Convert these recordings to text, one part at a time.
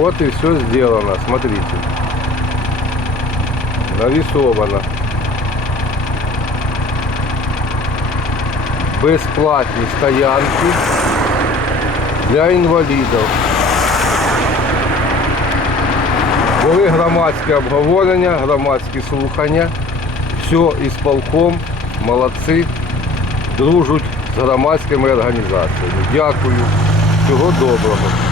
Вот и все сделано, смотрите. Нарисовано. Безплатні стоянки для інвалідів. Були громадські обговорення, громадські слухання. Все ісполком, молодці, дружать з громадськими організаціями. Дякую. Всього доброго.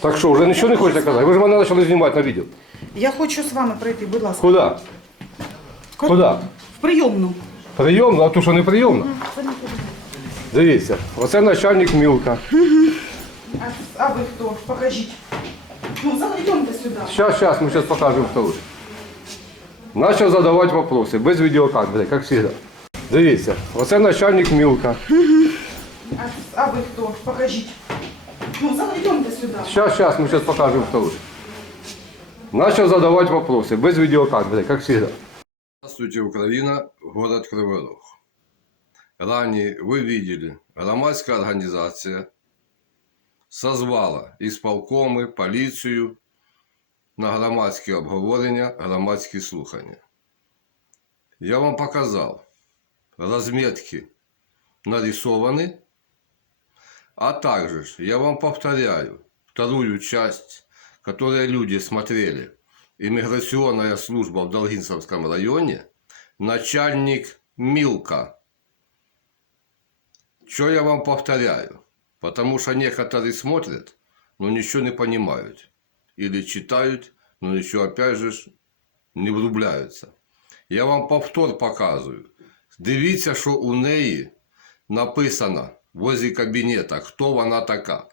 Так що, вже нічого не хочете казати? Ви ж мене почали знімати на відео. Я хочу з вами пройти, будь ласка. Куди? Ко- Куди? В прийомну. Прийомно, а то що не прийомно? Дивіться, оце начальник Мілка. А, а ви хто? Покажіть. Ну, зайдемте сюди. Сейчас, сейчас, мы сейчас покажем второй. Начал задавать вопросы, без видеокамеры, как всегда. Дивіться, оце начальник Мілка. А, а ви хто? Покажіть. Ну, зайдемте сюди. Сейчас, сейчас, мы сейчас покажем второй. Начал задавать вопросы, без видеокамеры, как всегда. Здравствуйте, Украина, город Кривой Рог. Ранее вы видели, громадская организация созвала исполкомы, полицию на громадські обговорення, громадські слухання. Я вам показал, разметки нарисованы, а также я вам повторяю вторую часть, которую люди смотрели. Иммиграционная служба в Долгинцевском районе, начальник Милка. Что я вам повторяю? Потому что некоторые смотрят, но ничего не понимают. Или читают, но еще опять же не врубляються. Я вам повтор показую. Дивіться, що у неї написано возле кабінета, хто вона така.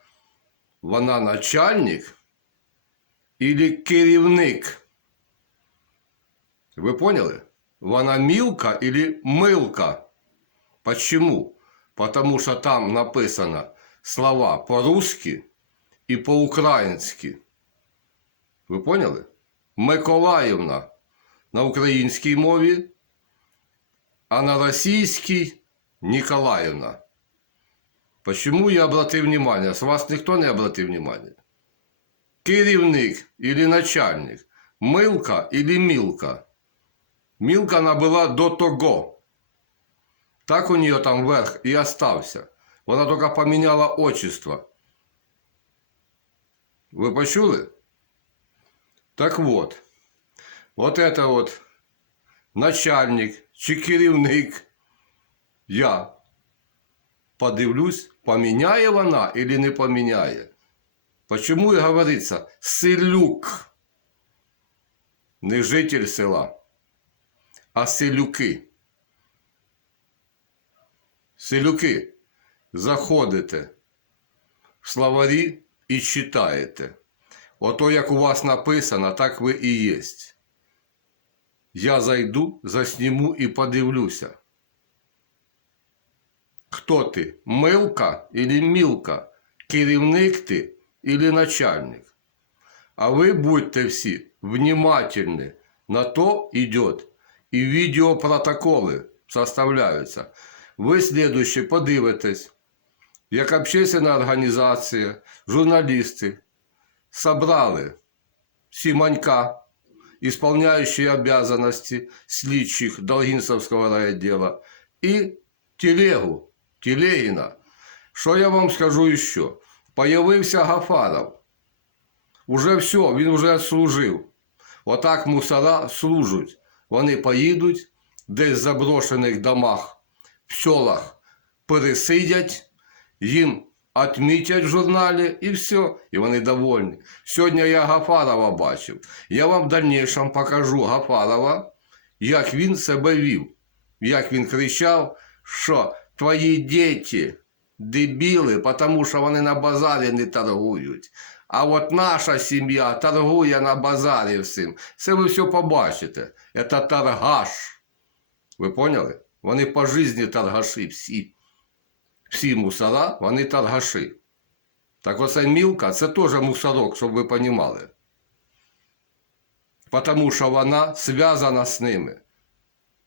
Вона начальник или керівник. Ви поняли? Вона мілка или милка. Почему? Потому что там написано слова по-русски и по-українськи. Ви поняли? Миколаївна на українській мові, а на російській Ніколаївна. Почему я обратив внимание? С вас ніхто не обратив внимание. Керівник или начальник, милка или мілка. Мілка она была до того. Так у нее там верх и остался. Вона только поменяла отчество. Вы почули? Так вот, вот это вот начальник чи керівник, я подивлюсь, поміняє вона или не поміняє. Почему и говорится селюк, не житель села, а селюки. Селюки, заходите в словарі і читаєте. Ото як у вас написано, так ви і єсть. Я зайду, засніму і подивлюся. Хто ти? Милка или мілка? Керівник ти или начальник? А ви будьте всі внимательны. На то идет и видеопротоколи составляються. Ви слідуючи подивитесь, як общественна організація, журналісти собрали Симонька, исполняющие обязанности слідчих Долгинцевского райотдела, и телегу, Телегина. Що я вам скажу ще? Появився Гафаров. Уже все, він вже служив. Отак мусора служать. Вони поїдуть десь в заброшених домах, в селах пересидять, їм відмітять в журналі і все, і вони довольні. Сьогодні я Гафарова бачив. Я вам в дальнішому покажу Гафарова, як він себе вів, як він кричав, що твої діти дебіли, тому що вони на базарі не торгують. А от наша сім'я торгує на базарі всім. Це ви все побачите. Це торгаш. Ви поняли? Вони по житті торгаші всі. Всі мусора, вони торгаші. Так оце мілка, це теж мусорок, щоб ви розуміли. Тому що вона зв'язана з ними.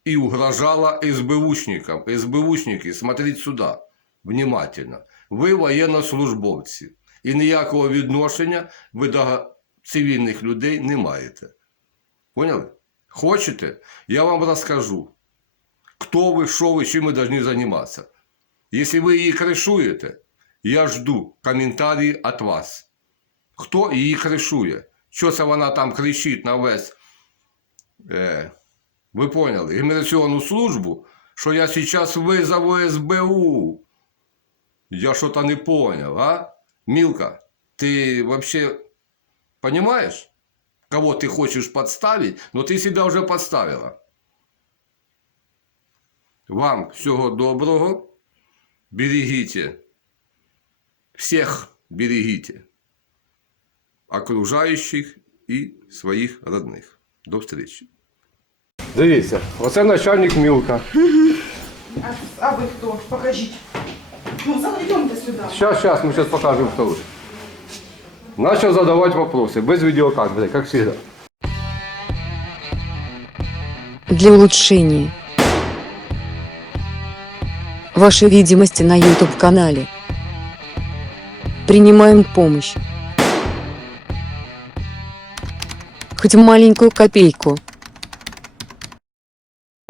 И угрожала СБУшникам. СБУшники, смотрите сюди, внимательно. Ви воєннослужбовці. І ніякого відношення ви до цивільних людей не маєте. Поняли? Хочете? Я вам розкажу, хто ви, що ви, чим ви повинні займатися. Якщо ви її кришуєте, я жду коментарі від вас. Хто її кришує? Що це вона там кричить на весь, е, ви поняли, імміграційну службу, що я зараз визову СБУ. Я что-то не понял, а? Милка, ты вообще понимаешь, кого ты хочешь подставить, но ты себя уже подставила. Вам всего доброго. Берегите. Всех берегите. Окружающих и своих родных. До встречи. Дивіться, оце начальник Мілка. А, а вы кто? Покажите. Ну, зайдемте сюда. Сейчас, сейчас, мы сейчас покажем, кто вы. Начал задавать вопросы, без видеокамеры, как всегда. для улучшения вашей видимости на YouTube-канале. Принимаем помощь. Хоть маленькую копейку.